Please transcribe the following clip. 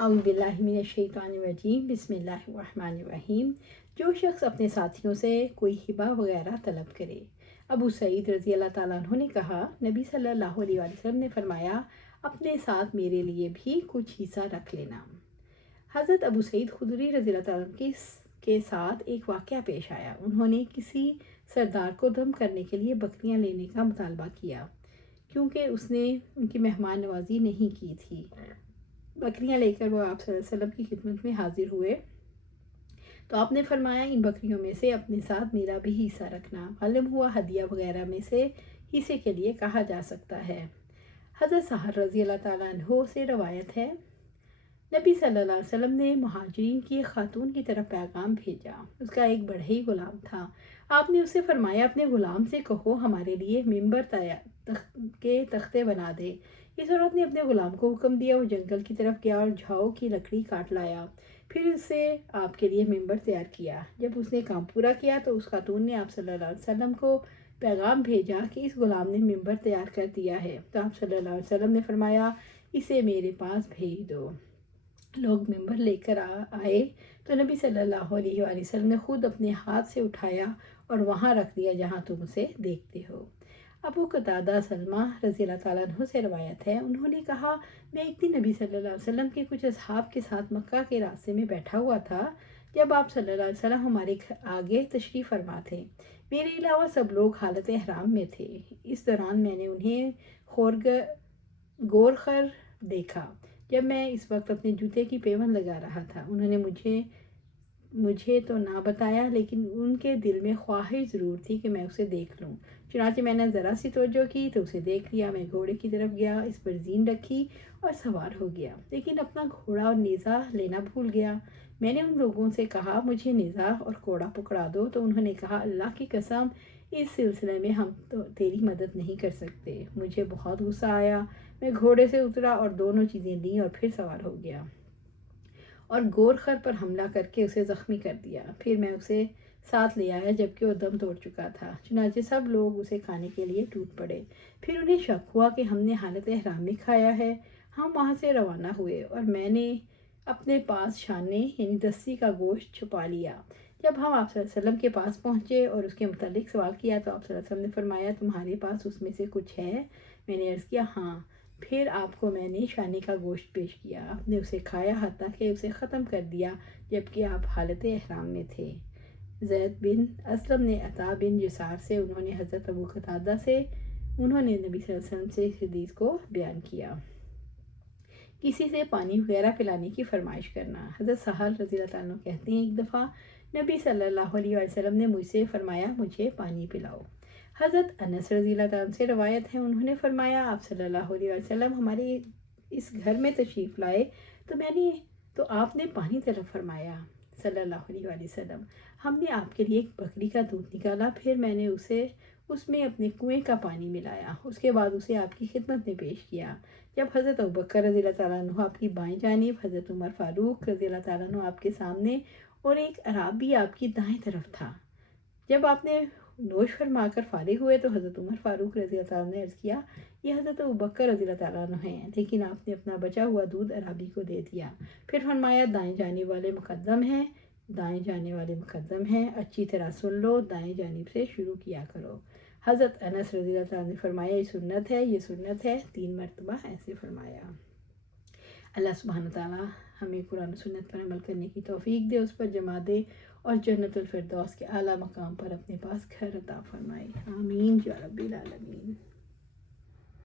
अऊज़ु बिल्लाहि मिनश्शैतानिर्रजीम बिस्मिल्लाहिर्रहमानिर्रहीम। जो शख्स अपने साथियों से कोई हिबा वगैरह तलब करे। अबू सईद रज़ी अल्लाह ताला अन्हु ने कहा, नबी सल्लल्लाहु अलैहि वसल्लम ने फरमाया, अपने साथ मेरे लिए भी कुछ हिस्सा रख लेना। हज़रत अबू सईद खुदरी रज़ी अल्लाह ताला के साथ एक वाक़या पेश आया। उन्होंने किसी सरदार को दम करने के लिए बकरियां लेने का मुतालबा किया क्योंकि उसने उनकी मेहमान नवाजी नहीं की थी। बकरियां लेकर वो आप सल्लल्लाहु अलैहि वसल्लम की खिदमत में हाजिर हुए तो आपने फरमाया, इन बकरियों में से अपने साथ मेरा भी हिस्सा रखना। मालूम हुआ हदिया वगैरह में से हिस्से के लिए कहा जा सकता है। हज़रत सहर रज़ी अल्लाह ताला अन्हो से रवायत है, नबी सल्लल्लाहु अलैहि वसल्लम ने मुहाजिरीन की एक खातून की तरफ पैगाम भेजा। उसका एक बढ़ई गुलाम था। आपने उससे फरमाया, अपने गुलाम से कहो हमारे लिए मिंबर के तख्ते बना दे। इस औरत ने अपने गुलाम को हुक्म दिया। वो जंगल की तरफ गया और झाओ की लकड़ी काट लाया। फिर उससे आपके लिए मिंबर तैयार किया। जब उसने काम पूरा किया तो उस खातून ने आप सल्लल्लाहु अलैहि वसल्लम को पैगाम भेजा कि इस गुलाम ने मिंबर तैयार कर दिया है। तो आप सल्लल्लाहु अलैहि वसल्लम ने फरमाया, इसे मेरे पास भेज दो। लोग मिंबर लेकर आए तो नबी सल्लल्लाहु अलैहि वसल्लम ने खुद अपने हाथ से उठाया और वहाँ रख दिया जहाँ तुम उसे देखते हो। अबू कतादा सलमा रज़ी अल्लाह ताला अन्हु से रवायत है, उन्होंने कहा, मैं एक दिन नबी सल्लल्लाहु अलैहि वसल्लम के कुछ असहाब के साथ मक्का के रास्ते में बैठा हुआ था जब आप सल्लल्लाहु अलैहि वसल्लम हमारे आगे तशरीफ़ फरमा थे। मेरे अलावा सब लोग हालत एहराम में थे। इस दौरान मैंने उन्हें गोरखर देखा। जब मैं इस वक्त अपने जूते की पेवन लगा रहा था, उन्होंने मुझे तो ना बताया, लेकिन उनके दिल में ख्वाहिश ज़रूर थी कि मैं उसे देख लूं। चुनांचे मैंने ज़रा सी तवज्जो की तो उसे देख लिया। मैं घोड़े की तरफ गया, इस पर जीन रखी और सवार हो गया, लेकिन अपना घोड़ा और नेज़ा लेना भूल गया। मैंने उन लोगों से कहा, मुझे नेज़ा और घोड़ा पकड़ा दो। तो उन्होंने कहा, अल्लाह की कसम, इस सिलसिले में हम तो तेरी मदद नहीं कर सकते। मुझे बहुत गुस्सा आया। मैं घोड़े से उतरा और दोनों चीज़ें ली और फिर सवार हो गया और गोरखर पर हमला करके उसे ज़ख्मी कर दिया। फिर मैं उसे साथ ले आया जबकि वो दम तोड़ चुका था। चुनांचे सब लोग उसे खाने के लिए टूट पड़े। फिर उन्हें शक हुआ कि हमने हालत एहराम में खाया है। हम वहाँ से रवाना हुए और मैंने अपने पास शाने यानी दस्ती का गोश्त छुपा लिया। जब हम आप सल्लल्लाहु अलैहि वसल्लम के पास पहुँचे और उसके मुतालिक सवाल किया तो आप सल्लल्लाहु अलैहि वसल्लम ने फरमाया, तुम्हारे पास उसमें से कुछ है? मैंने अर्ज़ किया, हाँ। फिर आपको मैंने शाने का गोश्त पेश किया। आपने उसे खाया, हत्ता कि उसे ख़त्म कर दिया जबकि आप हालत एहराम में थे। ज़ैद बिन असलम ने अता बिन जसार से, उन्होंने हज़रत अबू कतादा से, उन्होंने नबी सल्लल्लाहु अलैहि वसल्लम से इस हदीस को बयान किया। किसी से पानी वगैरह पिलाने की फरमाइश करना। हज़रत सहल रज़ी अल्लाह ताला अन्हु कहते हैं, एक दफ़ा नबी सल्लल्लाहु अलैहि वसल्लम ने मुझसे फरमाया, मुझे पानी पिलाओ। हज़रत अनस रज़ी अल्लाह ताला से रवायत है, उन्होंने फरमाया, आप सल्लल्लाहु अलैहि वसल्लम हमारे इस घर में तशरीफ़ लाए तो आपने पानी तलब फरमाया। सल्लल्लाहु अलैहि वसल्लम, हमने आपके लिए एक बकरी का दूध निकाला, फिर मैंने उसमें अपने कुएं का पानी मिलाया। उसके बाद उसे आपकी खिदमत में पेश किया। जब हज़रत अबू बकर रज़ी अल्लाह ताला अन्हु आपकी बाएं जानिब, हज़रत उमर फ़ारूक रज़ी अल्लाह ताला अन्हु आपके सामने और एक अराबी आपकी दाएं तरफ था। जब आपने नोश फरमा कर फारिग हुए तो हज़रत उमर फ़ारूक रज़ी अल्लाह ताला ने अर्ज़ किया, ये हज़रत अबू बकर रज़ी अल्लाह ताला अन्हु हैं, लेकिन आपने अपना बचा हुआ दूध अराबी को दे दिया। फिर फरमाया, दाएं जाने वाले मुकद्दम हैं, दाएं जाने वाले मुकद्दम हैं, अच्छी तरह सुन लो, दाएं जानिब से शुरू किया करो। हज़रत अनस रज़ी अल्लाह ताला ने फरमाया, ये सुन्नत है। 3 मरतबा ऐसे फरमाया। अल्लाह सुब्हान ताला हमें कुरान सुन्नत पर अमल करने की तौफीक दे, उस पर जमा दे और जन्नतुल फिरदौस के आला मकाम पर अपने पास घर अता फरमाए। आमीन या रब्बिल आलमीन।